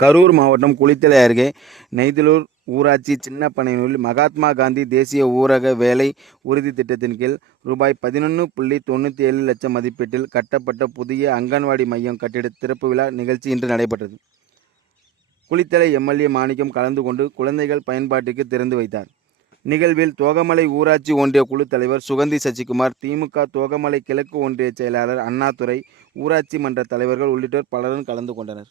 கரூர் மாவட்டம் குளித்தலை அருகே நெய்தலூர் ஊராட்சி சின்னப்பனையூரில் மகாத்மா காந்தி தேசிய ஊரக வேலை உறுதி திட்டத்தின் கீழ் ரூபாய் பதினொன்று புள்ளி தொண்ணூற்றி ஏழு லட்சம் மதிப்பீட்டில் கட்டப்பட்ட புதிய அங்கன்வாடி மையம் கட்டிட திறப்பு விழா நிகழ்ச்சி இன்று நடைபெற்றது. குளித்தலை எம்எல்ஏ மாணிக்கம் கலந்து கொண்டு குழந்தைகள் பயன்பாட்டுக்கு திறந்து வைத்தார். நிகழ்வில் தோகமலை ஊராட்சி ஒன்றிய குழு தலைவர் சுகந்தி சசிகுமார் திமுக தோகமலை கிழக்கு ஒன்றிய செயலாளர் அண்ணாதுரை ஊராட்சி மன்ற தலைவர்கள் உள்ளிட்டோர் பலரும் கலந்து கொண்டனர்.